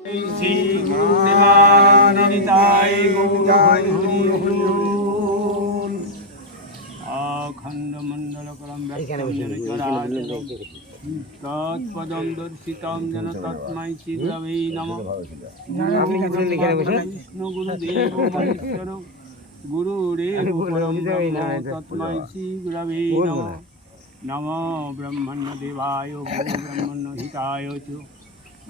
শ্রী গুরুদেবানিতাই গৌরায় অখণ্ড মণ্ডলকরম ব্যক্তম তৎপদম দর্শিতম যেন তস্मै শ্রীগুরবে নমঃ। বিষ্ণু গুরুদেব মহেশ্বর গুরুরেব পরম ব্রহ্ম তস্मै শ্রীগুরবে নমঃ। নমো ব্রহ্মণ্যদেবায় ভো ব্রহ্মণ্যহিতায় চ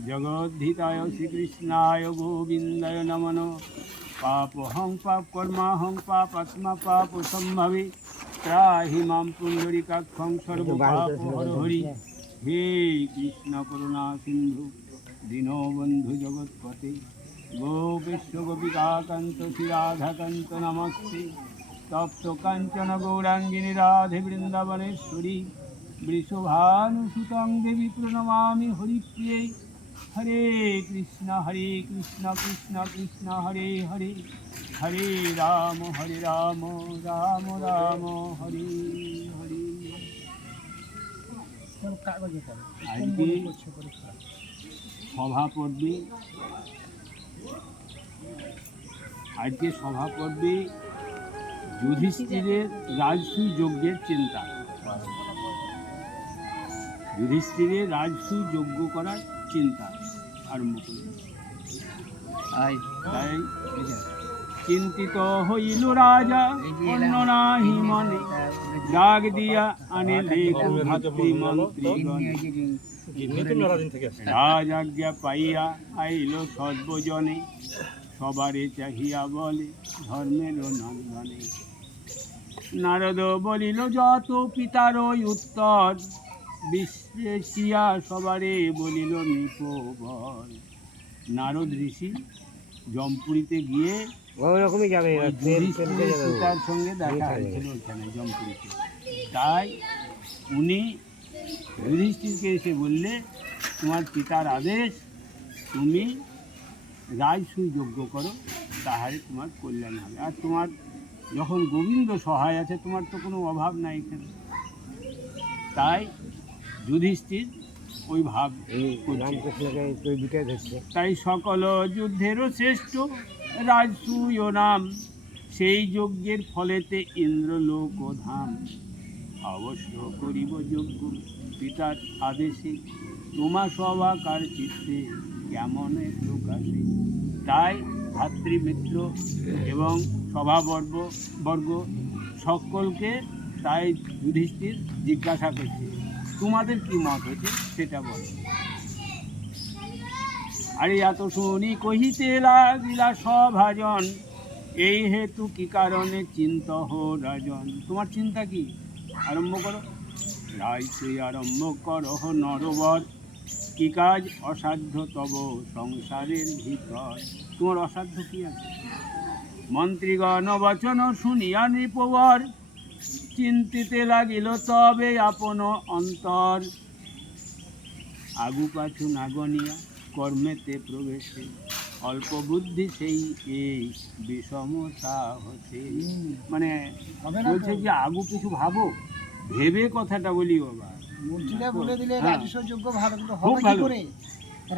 জগদ্ধিতায় শ্রীকৃষ্ণায় গোবিন্দায় নমঃ। পাপহং পাপ কর্মাহং পাপাত্মা পাপ সম্ভবে ত্রাহি মাম পুণ্ডরীকাক্ষং সর্বপাপহর হরি। হে কৃষ্ণ করুণা সিন্ধু দীনবন্ধু জগৎপতে গোপীশ গোপিকাকান্ত শ্রীরাধাকান্ত নমস্তে। তপ্ত কাঞ্চন গৌরাঙ্গিনী রাধে বৃন্দাবনেশ্বরী বৃষভানুসুতং দেবী প্রণমামি হরিপ্রিয়ে। হরে কৃষ্ণ কৃষ্ণ কৃষ্ণ হরে হরে, হরে রাম রাম রাম হরে হরে। আজকে সভা পড়বে, যুধিষ্ঠিরের রাজসূয় যজ্ঞের চিন্তা। যুধিষ্ঠিরের রাজসূয় যজ্ঞ করার চিন্তা আরম্ভ করবে। তাই চিন্তিত হইল রাজা অন্য নাহি মনে, ডাক দিয়া আনিলে ভাতৃমন্ত্রীগণ। রাজ আজ্ঞা পাইয়া আইল সর্বজনে, সবারে চাহিয়া বলে ধর্মের নন্দনে। নারদ বলিল যত পিতার উত্তর, বিশ্লেষিয়া সবারে বলিল নিপবর। নারদ ঋষি জমপুরীতে গিয়ে পিতার সঙ্গে দেখা হয়েছিল ওখানে জমপুরীতে। তাই উনি যুধিষ্ঠিরকে এসে বললে তোমার পিতার আদেশ, তুমি রাজসূয় যজ্ঞ করো, তাহারে তোমার কল্যাণ হবে। আর তোমার যখন গোবিন্দ সহায় আছে তোমার তো কোনো অভাব নাই এখানে। তাই যুধিষ্ঠির ওই ভাব করছে। তাই সকল যুদ্ধেরও শ্রেষ্ঠ রাজসূয় নাম, সেই যজ্ঞের ফলেতে ইন্দ্রলোক ধাম। অবশ্য করিব যজ্ঞ পিতার আদেশে, তোমা সবাকার চিত্তে কেমন প্রকাশে। তাই ভাতৃমিত্র এবং সভাবর্গ সকলকে তাই যুধিষ্ঠির জিজ্ঞাসা করছে তোমাদের কি মত হচ্ছে সেটা বলো। আরে এত শুনি কহিতে লাগিলা সভাজন, এই হেতু কি কারণে চিন্তহ রাজন। তোমার চিন্তা কি, আরম্ভ করো। রাজসূয় আরম্ভ করহ নরবর, কি কাজ অসাধ্য তব সংসারের ভিতর। তোমার অসাধ্য কি আছে। মন্ত্রীগণ বচন শুনিয়া নৃপবর, চিন্তিতে লাগিল তবে আপন অন্তর। আগু পাছু না গনিয়া কর্মেতে প্রবেশে, অল্প বুদ্ধি সেই এই বিষমতা হতে। মানে বলছে যে আগু কিছু ভাবো, ভেবে কথাটা বলি বাবা। মন্ত্রীরা বলে দিলে রাজস্ব যোগ্য ভালো, কিন্তু হবে কি করে?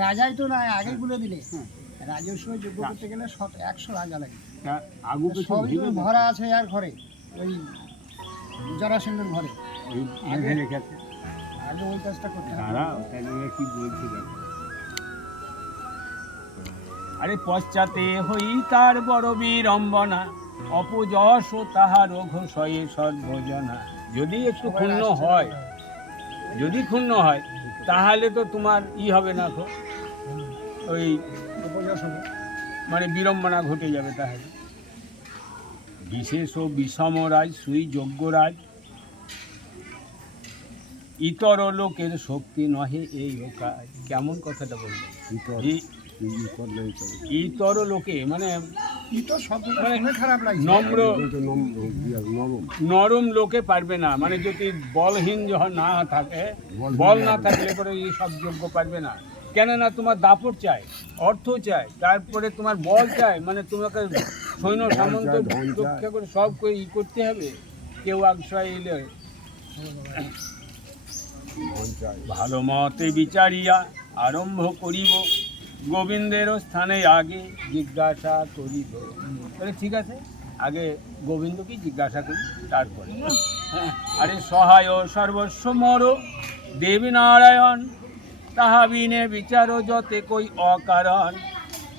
রাজাই তো নাই, আগে বলে দিলে রাজস্ব যোগ্য করতে গেলে 100 রাজা লাগে। আগু কিছু ভেবে ভরা আছে আর ঘরে, ওই জরাসন্ধের ঘরে আগে রেখেছে। আগে ওই কাজটা করতে হবে। কি বলছি দেখো। আরে পশ্চাতে হই তার বড় বিড়ম্বনা, অপযশ তাহার ঘোষয়ে সর্বজনা। যদি একটু ক্ষুণ্ণ হয়, তাহলে তো তোমার হবে না, ওই মানে বিড়ম্বনা ঘটে যাবে। তাহলে বিশেষ ও বিষম রাজ সুই যজ্ঞরাজ, ইতর লোকের শক্তি নহে এই কাজ। কেমন কথাটা বলবে, ইতর লোকে মানে নরম লোকে পারবে না। মানে যদি বলহীন যখন না থাকে, বল না থাকলে পরে এই সব যোগ্য পারবে না। কেননা তোমার দাপট চাই, অর্থ চাই, তারপরে তোমার বল চাই। মানে তোমাকে সৈন্য সামন্ত রক্ষা করে সব করতে হবে। কেউ আশ্রয় এলে ভালো মতে বিচারিয়া আরম্ভ করিব, গোবিন্দের স্থানে আগে জিজ্ঞাসা করিব। বলে ঠিক আছে, আগে গোবিন্দকে জিজ্ঞাসা করি তারপরে। আরে সহায় সর্বস্ব মর দেবী নারায়ণ, তাহা বিনে বিচার যতে কই অকারণ।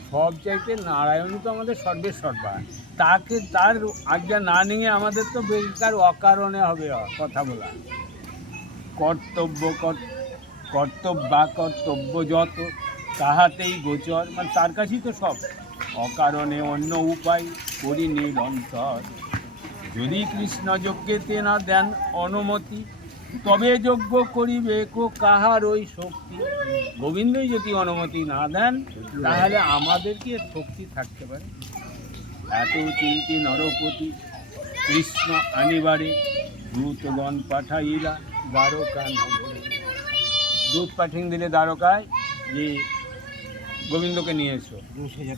সব চাইতে নারায়ণই তো আমাদের সর্বের সর্বা, তাকে তার আজ্ঞা না নিয়ে আমাদের তো বেকার অকারণে হবে কথা বলা। কর্তব্য যত তাহাতেই গোচর, মানে তার কাছেই তো সব। অকারণে অন্য উপায় করি নিরন্তর, যদি কৃষ্ণ যজ্ঞেতে না দেন অনুমতি, তবে যজ্ঞ করিবে কো কাহার ওই শক্তি। গোবিন্দই যদি অনুমতি না দেন তাহলে আমাদের কি শক্তি থাকতে পারে? এত চিন্তি নরপতি কৃষ্ণ আনিবারে, দূতগণ পাঠাইলা দ্বারকা নগরে। দূত পাঠিয়ে দিলে দ্বারকায় যে গোবিন্দকে নিয়ে এসো,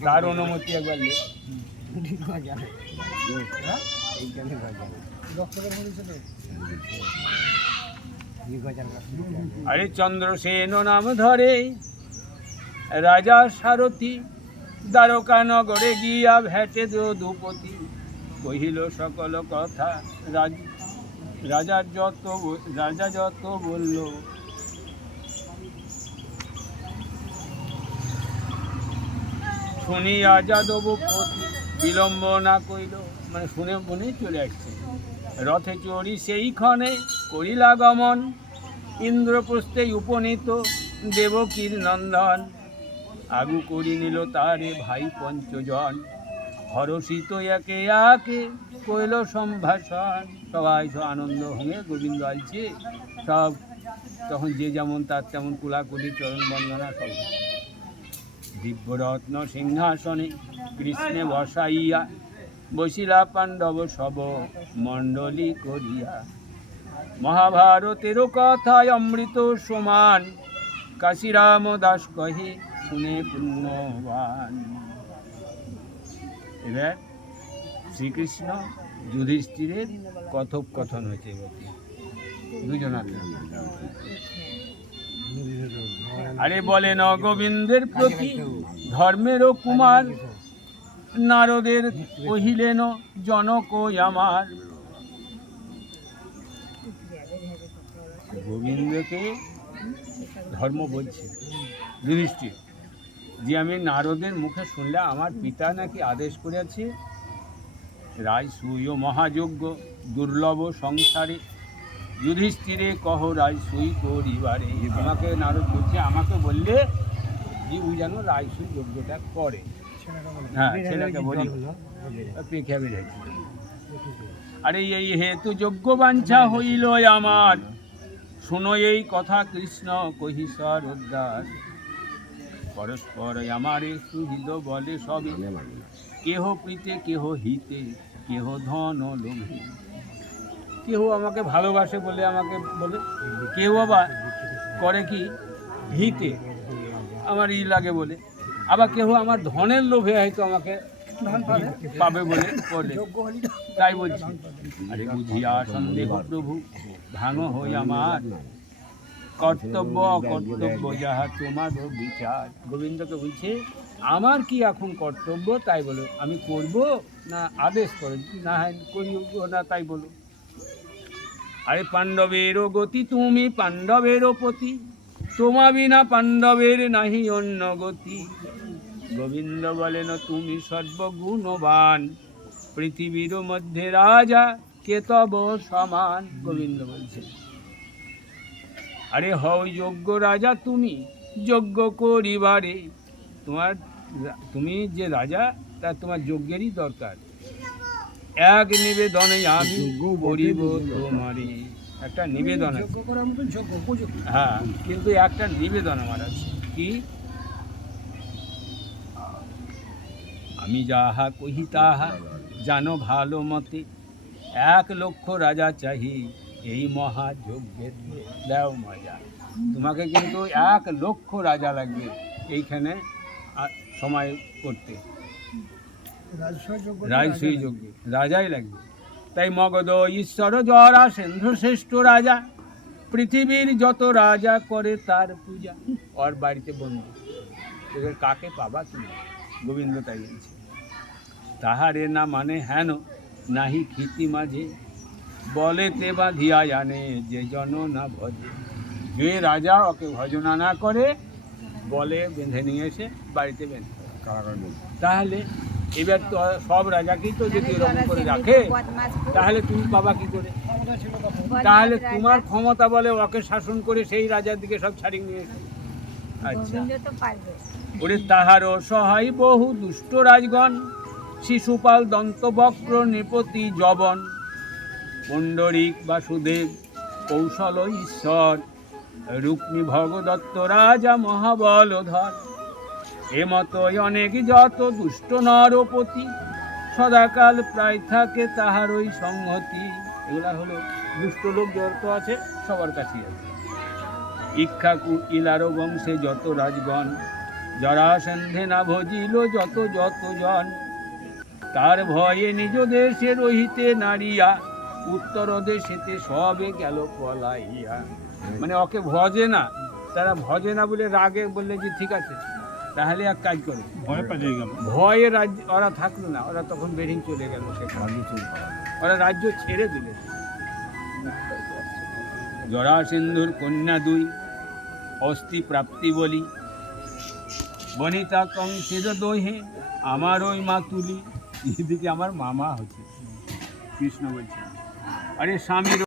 তার অনুমতি একবার নে। আরে চন্দ্রসেন নাম ধরে রাজা সারথি, দ্বারকা নগরে গিয়া ভেটে দ্রৌপদী। কহিল সকল কথা রাজা যত বলল, শুনিয়া যাদবপতি বিলম্ব না কইল, মানে শুনে মনেই চলে আসছে। রথে চড়ি সেইক্ষণে করিলা গমন, ইন্দ্রপ্রস্থে উপনীত দেবকীর নন্দন। আগু করি নিল তারে ভাই পঞ্চজন, হরষিত একে একে কইল সম্ভাষণ। সবাই সব আনন্দ হয়ে গোবিন্দ আইছে, সব তখন যে যেমন তার তেমন কুলাকুলি চরণ বন্দনা সব। দিব্যরত্ন সিংহাসনে কৃষ্ণে বসাইয়া, বসিলা পাণ্ডব সব মণ্ডলী করিয়া। মহাভারতের কথায় অমৃত সমান, কাশীরাম দাস কহে শুনে পুণ্যবান। এবার শ্রীকৃষ্ণ যুধিষ্ঠিরের কথোপকথন হয়েছে দুজনার। আরে বলেন গোবিন্দের প্রতি ধর্মেরও কুমার, নারদের কহিলেন জনক আমার। গোবিন্দকে ধর্ম বলছে যুধিষ্ঠির, যে আমি নারদের মুখে শুনলে আমার পিতা নাকি আদেশ করেছে রায় সুয় মহাযজ্ঞ দুর্লভ সংসারে, যুধিষ্ঠিরে কহ রায় সুই করিবারে। আমাকে নারদ বলছে, আমাকে বললে যে ও যেন রায় সুই যজ্ঞটা করে। হ্যাঁ, ছেলেকে বলি পেখে বেড়েছি। আরে এই হেতু যজ্ঞ বাঞ্ছা হইল আমার, শুনো এই কথা কৃষ্ণ কহিসর উদ্ধার। পরস্পর আমারে সুহৃদ বলে সবে, কেহ প্রীতে কেহ হিতে কেহ ধন লোভে। কেহ আমাকে ভালোবাসে বলে আমাকে বলে, কেউ আবার করে কি হিতে আমার ই লাগে বলে, আবার কেউ আমার ধনের লোভে হয়তো আমাকে পাবে বলে বলে। তাই বলছি, আরে বুঝিয়া সন্দেহ প্রভু ভাঙো হই আমার, কর্তব্য অকর্তব্য যাহা তোমার বিচার। গোবিন্দকে বলছে আমার কি এখন কর্তব্য তাই বলো, আমি করব না আদেশ করো, না করিও না তাই বলো। আরে পাণ্ডবেরও গতি তুমি পাণ্ডবেরও পতি, তোমা বিনা পাণ্ডবের নাহি অন্য গতি। গোবিন্দ বলেন তুমি সর্বগুণবান, পৃথিবীর মধ্যে রাজা কে তব সমান। গোবিন্দ বলছে আরে হও যোগ্য রাজা তুমি যজ্ঞ করিবারে, তুমি যে রাজা তা তোমার যজ্ঞেরই দরকার। এক নিবেদনে আমি করিব তোমারে, একটা নিবেদন আছে। হ্যাঁ, কিন্তু একটা নিবেদন আমার আছে কি, আমি যাহা কহি তাহা জানো ভালো মতে, 1,00,000 রাজা চাহি এই মহাযজ্ঞের দাও মজা। তোমাকে কিন্তু 1,00,000 রাজা লাগবে এইখানে সময় করতে, রাজসূয় যজ্ঞে রাজাই লাগবে। তাই মগধ ঈশ্বর জরা সেন্দ্র শ্রেষ্ঠ রাজা, পৃথিবীর যত রাজা করে তার পূজা। ওর বাড়িতে বন্ধু এবার কাকে পাবা তুমি? গোবিন্দ তাই বলছে, তাহারে না মানে হেন নাহি ক্ষিতি মাঝে, বলেতে বাঁধিয়া জানে যে জন না ভজে। যে রাজা ওকে ভজনা না করে বলে বেঁধে নিয়ে এসে বাড়িতে বেঁধে তাহলে এবার তো সব রাজাকেই তো যদি এরকম করে রাখে তাহলে তুমি পাবা কি করে? ক্ষমতা ছিল তখন। তাহলে তোমার ক্ষমতা বলে ওকে শাসন করে সেই রাজার দিকে সব ছাড়িয়ে নিয়ে এসে। আচ্ছা, ওরে তাহারও সহায় বহু দুষ্ট রাজগণ, শিশুপাল দন্তবক্র নৃপতি জবন, পুণ্ডরিক বাসুদেব কৌশল ঈশ্বর, রুক্মী ভগদত্ত রাজা মহাবলধর, এমতই অনেক যত দুষ্ট নরপতি, সদাকাল প্রায় থাকে তাহার ওই সংহতি। এগুলা হলো দুষ্ট লোক যত আছে সবার কাছেই আছে। ইক্ষাকু ইলারো বংশে যত রাজগণ, জরাসন্ধে না ভজিল যত যত জন, তার ভয়ে নিজ দেশে রহিতে নারিয়া, উত্তর দেশেতে সবে গেল পলাইয়া। মানে ওকে ভজে না, তারা ভজে না বলে রাগে বললে যে ঠিক আছে তাহলে এক কাজ করে ভয়ে পালিয়ে গেল, ভয়ে রাজ্য ওরা থাকলো না, ওরা তখন বেরিয়ে চলে গেল, সেখানে ওরা রাজ্য ছেড়ে দিলে। জরাসিন্ধুর কন্যা দুই অস্থি প্রাপ্তি বলি, বনিতা কংসের দোহে আমার ওই মা তুলি। এদিকে আমার মামা হচ্ছে, কৃষ্ণ বলছে আরে স্বামীর